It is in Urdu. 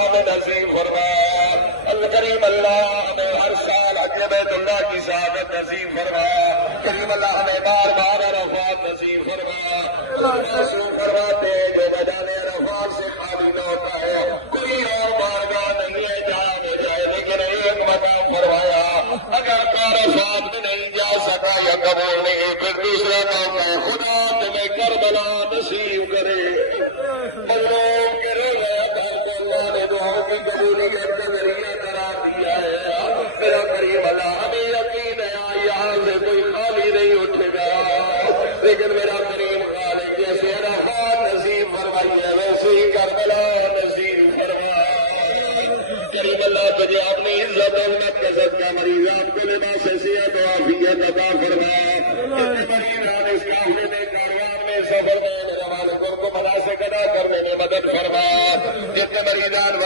نصیب فرما الکریم اللہ ہمیں ہر سال حج بیت اللہ کی سعادت نصیب فرما کریم اللہ ہمیں بار بار عرفات نصیب فرما معصوم فرماتے جو میدان عرفات سے خالی نہ ہوتا ہے کوئی اور بارگاہ نہیں ہے جہاں میں جائے لیکن ایک مقام فرمایا اگر عرفات میں نہیں جا سکا یا قبول نہیں پھر دوسرا موقع ہے خدا تمہیں کربلا نصیب کرے مظلوم کے روزے اللہ نے دعاؤں کی قبولیت کا ذریعہ قرار دیا ہے میرا کریم اللہ ہمیں یقین ہے یہاں سے کوئی خالی نہیں اٹھے گا لیکن میرا کریم خالق جیسے عرفات نصیب فرمائی ہے ویسے ہی کربلا نصیب فرما کریم اللہ تجھے اپنی عزت علمت کا صدقہ مریضات کو لباس صحت و عافیت عطا فرما اتنے مریضان اس قافلے میں کاروان میں سفر میں میرا مالک ان کو مناسک ادا کرنے میں مدد فرما جتنے مریضان